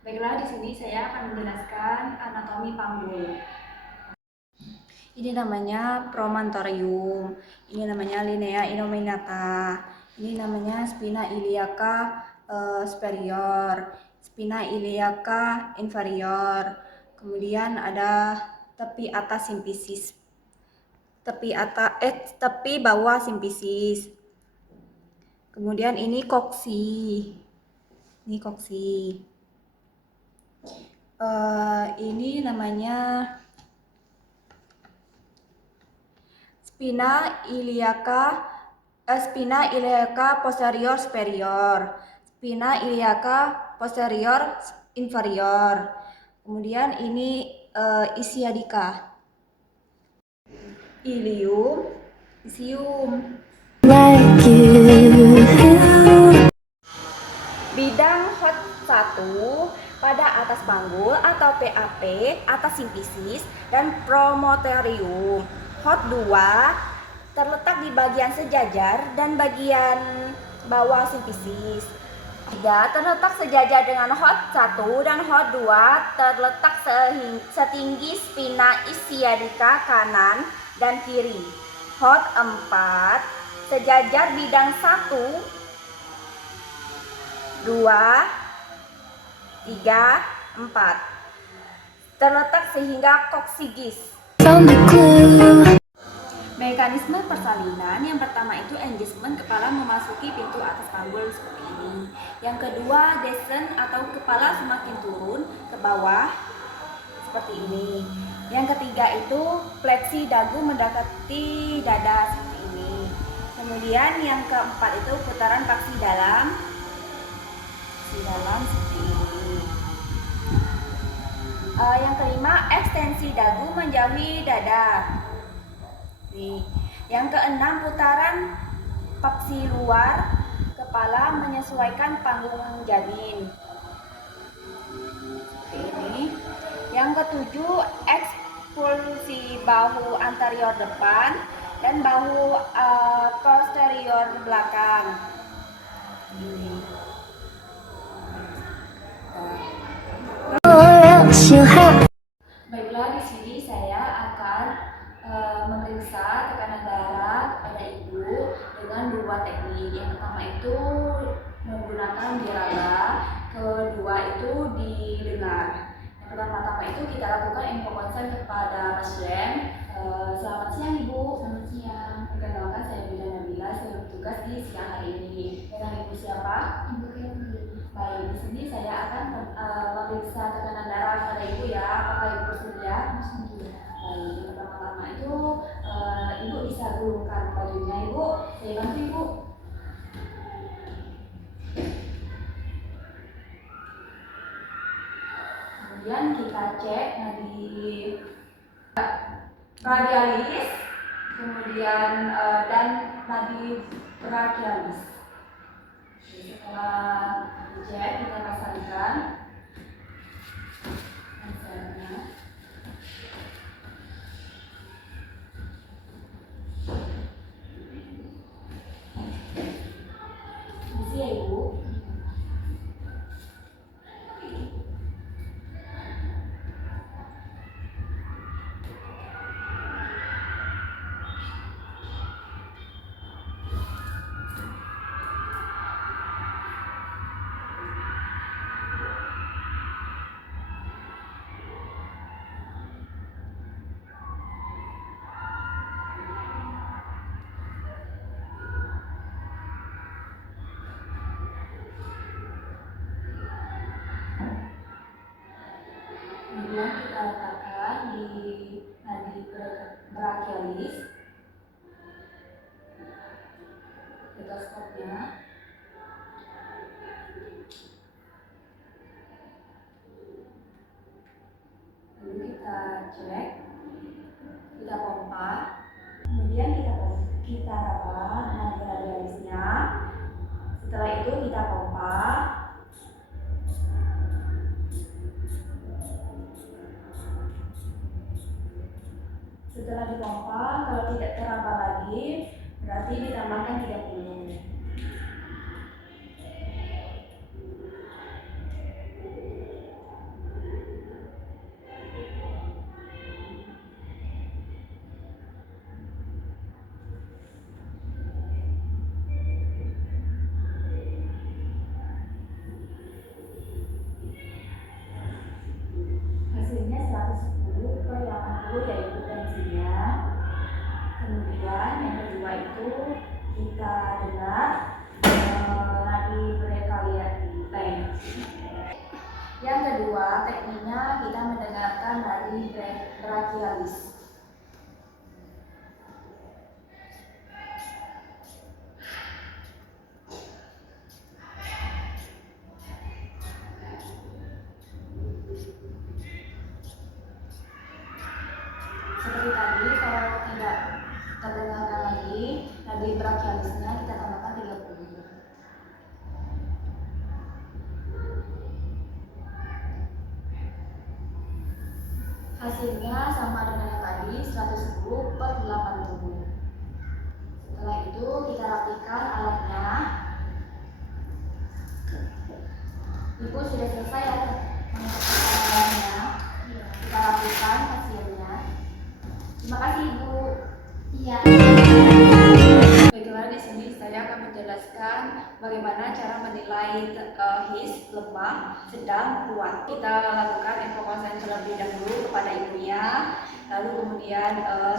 Baiklah, di sini saya akan menjelaskan anatomi panggul. Ini namanya promontorium, ini namanya linea innominata, ini namanya spina iliaca superior, spina iliaca inferior, kemudian ada tepi atas simfisis, tepi bawah simfisis, kemudian ini koksi, ini namanya spina iliaca posterior superior, spina iliaca posterior inferior. Kemudian ini ischiadica, isium. Bidang HOT 1 pada atas panggul atau PAP atas simfisis dan promontorium. HOT 2 terletak di bagian sejajar dan bagian bawah simfisis. 3 terletak sejajar dengan HOT 1 dan HOT 2 terletak setinggi spina ischiadica kanan dan kiri. HOT 4 sejajar bidang 1, 2, 3, 4 terletak sehingga koksigis. Mekanisme persalinan yang pertama itu engagement, kepala memasuki pintu atas panggul seperti ini. Yang kedua descent atau kepala semakin turun ke bawah seperti ini. Yang ketiga itu fleksi dagu mendekati dada seperti ini. Kemudian yang keempat itu putaran paksi dalam seperti ini. Yang kelima ekstensi dagu menjauhi dada. Nih. Yang keenam putaran paksi luar kepala menyesuaikan panggung janin. Seperti ini. Yang ketujuh ekspulsi bahu anterior depan dan bahu posterior belakang. Ini. Baiklah, di sini saya akan memeriksa tekanan darah pada ibu dengan dua teknik. Yang pertama itu menggunakan diraba, kedua itu didengar. Yang pertama itu kita lakukan info konsen kepada pasien. Selamat siang Ibu. Selamat siang. Perkenalkan saya Bila Nabila, saya bertugas di siang hari ini. Dengan Ibu siapa? Ibu Kevin. Baik, di sini saya akan memeriksa tekanan darah pada ibu ya. Apakah ibu bersedia? Bersedia. Baik, yang pertama-tama itu ibu bisa gulungkan bajunya ibu. Saya bantu ibu. Kemudian kita cek nadi radialis, kemudian dan nadi brachialis. Setelah dicek, kita pasangkan sensornya. Isi ya Ibu. Kemudian kita letakkan di nadi brachialis, stetoskopnya. cek, kita pompa, kemudian kita raba nanti radialisnya. Setelah itu kita pompa. Setelah dipompa, kalau tidak teraba lagi, berarti ditambahkan 30. Hasilnya 110/80 yaitu tensinya. Kemudian yang kedua itu kita dengar nadi brachialis. Yang kedua tekniknya kita mendengarkan nadi brachialis. Seperti tadi, kalau tidak terdengarkan lagi nadi brachialisnya, kita tambahkan 30. Hasilnya sama dengan yang tadi, 110/80. Setelah itu kita rapikan alatnya. Ibu sudah selesai ya mengerjakan alatnya. Kita rapikan hasilnya. Terima kasih Ibu. Iya. Baiklah, di sini saya akan menjelaskan bagaimana cara menilai his, lemah, sedang, kuat. Kita lakukan evaluasi terlebih dahulu kepada ibunya. Lalu kemudian,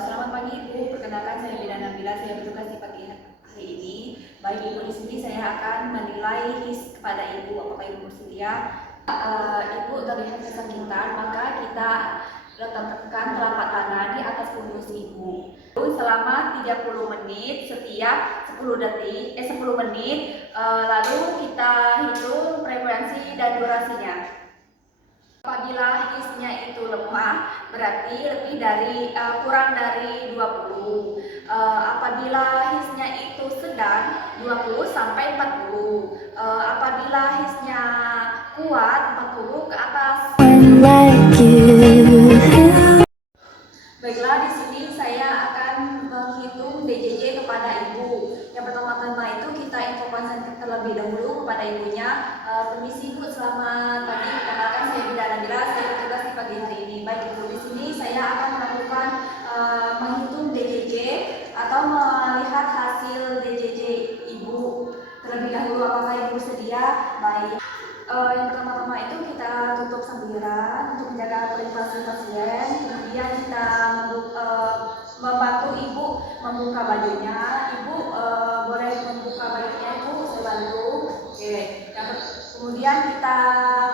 selamat pagi Ibu. Perkenalkan saya Bina Nabila, saya bertugas di pagi hari ini. Baik Ibu, di sini saya akan menilai his kepada Ibu. Apakah Ibu bersedia? Ibu terlihat kesakitan, maka kita letakkan telapak tangan di atas pundak Ibu. Selama 30 menit setiap 10 menit, lalu kita hitung frekuensi dan durasinya. Apabila hisnya itu lemah, berarti kurang dari 20. Apabila hisnya itu sedang, 20 sampai 40. Apabila hisnya kuat, 40 ke atas. Baiklah, di sini saya akan menghitung DJJ kepada Ibu. Yang pertama-tama itu kita informasikan terlebih dahulu kepada ibunya. Permisi Bu, selamat pagi. Perkenalkan saya Bina Nabila, saya bertugas di pagi hari ini. Baik Ibu, di sini saya akan melakukan menghitung DJJ atau melihat hasil DJJ Ibu terlebih dahulu. Apakah Ibu bersedia? Baik. Yang pertama-tama itu kita tutup sambiran untuk menjaga privasi pasien. Kemudian kita membantu Ibu membuka bajunya. Ibu boleh membuka bajunya Ibu, saya bantu. Oke. Kemudian kita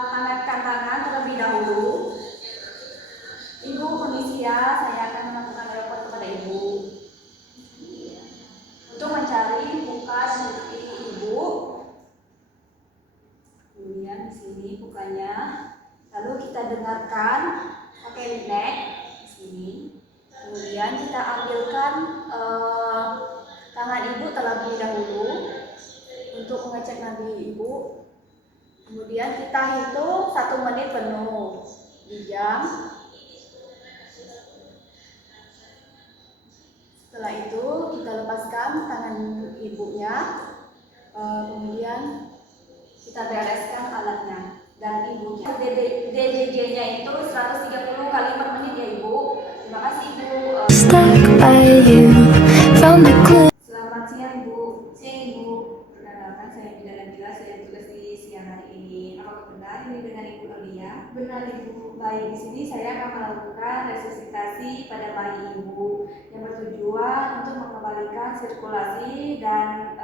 hangatkan tangan terlebih dahulu. Ibu permisi ya, saya akan melakukan repot kepada Ibu untuk mencari buka seperti Ibu. Kemudian di sini bukanya, lalu kita dengarkan pakai neck di sini. Kemudian kita ambilkan tangan Ibu terlebih dahulu untuk mengecek nadi Ibu. Kemudian kita hitung 1 menit penuh di jam. Setelah itu kita lepaskan tangan ibunya. Kemudian kita bereskan alatnya dan ibunya. DJJ-nya itu 130 kali per menit ya Ibu. Terima kasih Ibu. Selamat siang Ibu. Siang Ibu. Perkenalkan saya Bina Nabila, saya bertugas di siang hari ini. Apakah benar ini dengan Ibu Aulia? Benar Ibu. Baik, di sini saya akan melakukan resusitasi pada bayi Ibu yang bertujuan untuk mengembalikan sirkulasi dan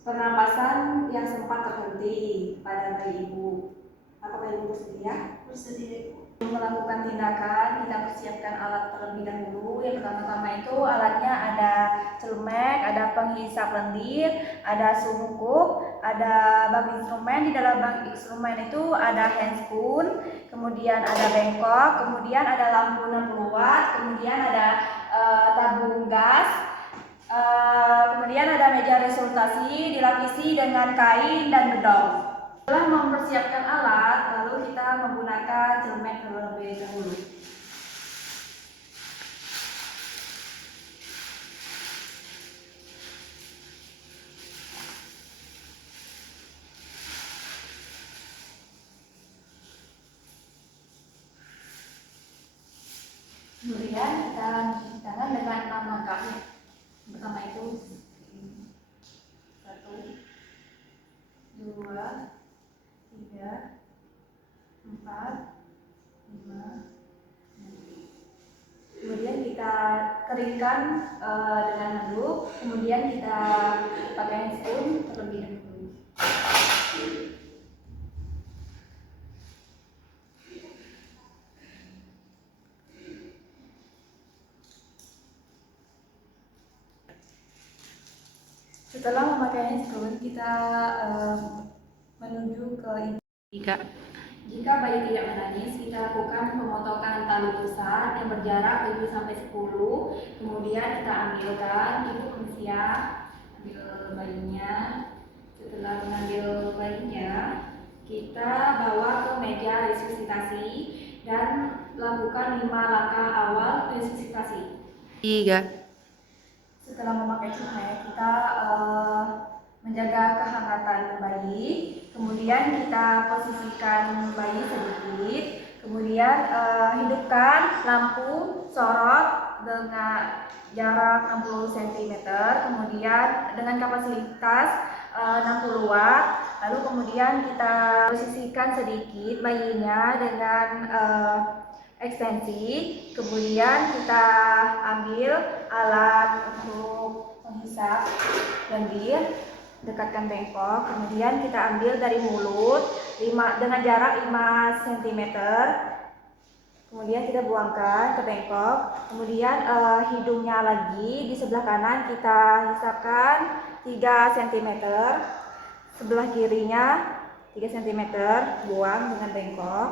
pernapasan yang sempat terhenti pada bayi Ibu. Apakah Ibu bersedia? Bersedia Ibu. Melakukan tindakan, kita persiapkan alat terlebih dahulu. Yang pertama-tama itu alatnya ada celemek, ada penghisap lendir, ada sumkup, ada bank instrumen. Di dalam bank instrumen itu ada handscoon, kemudian ada bengkok, kemudian ada lampu 60 watt, kemudian ada tabung gas, kemudian ada meja resultasi dilapisi dengan kain dan bedong. Setelah mempersiapkan alat, lalu kita menggunakan cermet terlebih dahulu. Kemudian kita mencuci tangan dengan 6 langkah. Yang pertama itu 1, 2, 3, 4, 5. Kemudian kita keringkan dengan handuk. Kemudian kita pakai handscoon terlebih dahulu. Setelah memakai handscoon, kita menuju ke jika bayi tidak menangis, kita lakukan pemotongan tali pusat yang berjarak 7-10. Kemudian kita ambilkan, ibu permisi, ambil bayinya. Setelah mengambil bayinya, kita bawa ke meja resusitasi dan lakukan 5 langkah awal resusitasi. 3. Setelah memakai cermet, kita menjaga kehangatan bayi. Kemudian kita posisikan bayi sedikit. Kemudian hidupkan lampu sorot dengan jarak 60 cm. Kemudian dengan kapasitas 60 watt. Lalu kemudian kita posisikan sedikit bayinya dengan ekstensi. Kemudian kita ambil alat untuk menghisap lendir, dekatkan bengkok. Kemudian kita ambil dari mulut dengan jarak 5 cm. Kemudian kita buangkan ke bengkok. Kemudian hidungnya lagi di sebelah kanan kita hisapkan 3 cm. Sebelah kirinya 3 cm, buang dengan bengkok.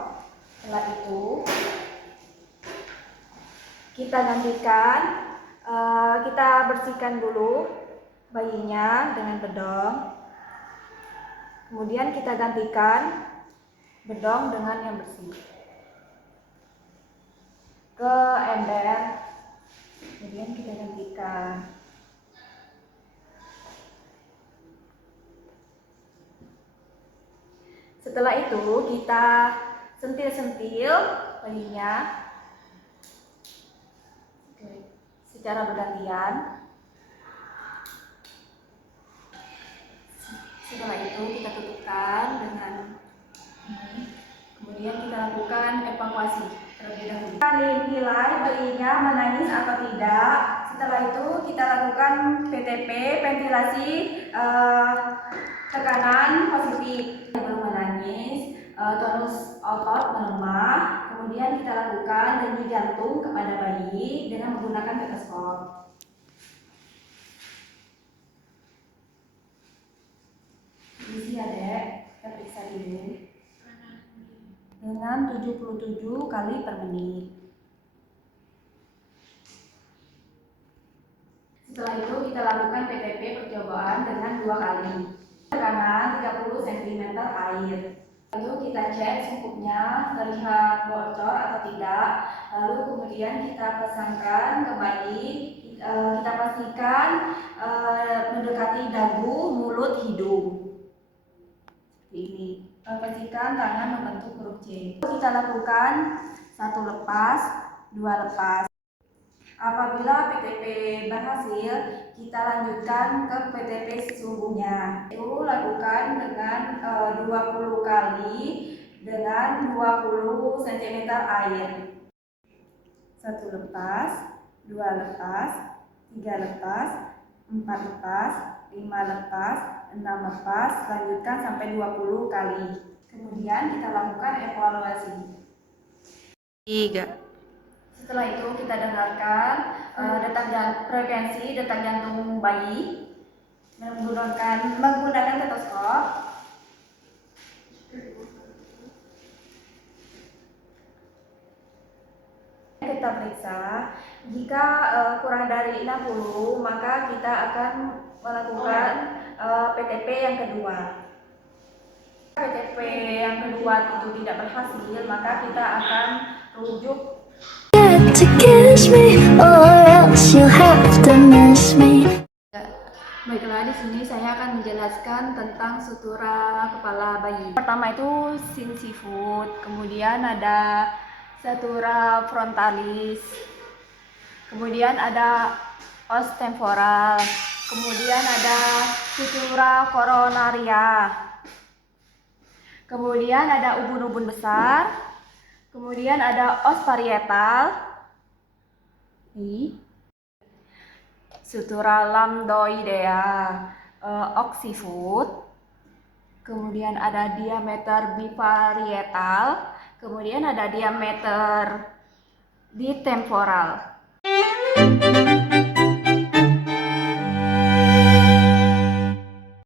Setelah itu kita gantikan, kita bersihkan dulu bayinya dengan bedong. Kemudian kita gantikan bedong dengan yang bersih ke ember. Kemudian kita gantikan. Setelah itu kita sentil-sentil bayinya secara bergantian. Setelah itu kita tutupkan dengan ini. Kemudian kita lakukan evakuasi terlebih dahulu. Kita nilai bayinya menangis atau tidak. Setelah itu kita lakukan PTP, ventilasi tekanan positif. Baru menangis, tonus otot melemah. Kemudian kita lakukan denyut jantung kepada bayi dengan menggunakan stetoskop. Isi adek, kita periksa dulu dengan 77 kali per menit. Setelah itu kita lakukan PTP percobaan dengan 2 kali. Tekanan 30 cm air. Lalu kita cek cukupnya terlihat bocor atau tidak. Lalu kemudian kita pasangkan ke bayi. Kita pastikan mendekati dagu, mulut, hidung. Seperti ini. Pastikan tangan membentuk huruf C. Kita lakukan 1 lepas, 2 lepas. Apabila PTP berhasil, kita lanjutkan ke PTP sesungguhnya. Itu lakukan dengan 20 kali dengan 20 cm air. 1 lepas, 2 lepas, 3 lepas, 4 lepas, 5 lepas, 6 lepas, lanjutkan sampai 20 kali. Kemudian kita lakukan evaluasi. 3. Setelah itu kita dengarkan frekuensi detak jantung bayi. menggunakan stetoskop. Kita periksa, jika kurang dari 60, maka kita akan melakukan PTP yang kedua. PTP yang kedua itu tidak berhasil, maka kita akan rujuk. Baiklah, di sini saya akan menjelaskan tentang sutura kepala bayi. Pertama itu sincifut, kemudian ada sutura frontalis, kemudian ada os temporal, kemudian ada sutura koronaria, kemudian ada ubun-ubun besar, kemudian ada os parietal, sutura lambdoidea, occiput, kemudian ada diameter biparietal, kemudian ada diameter bitemporal.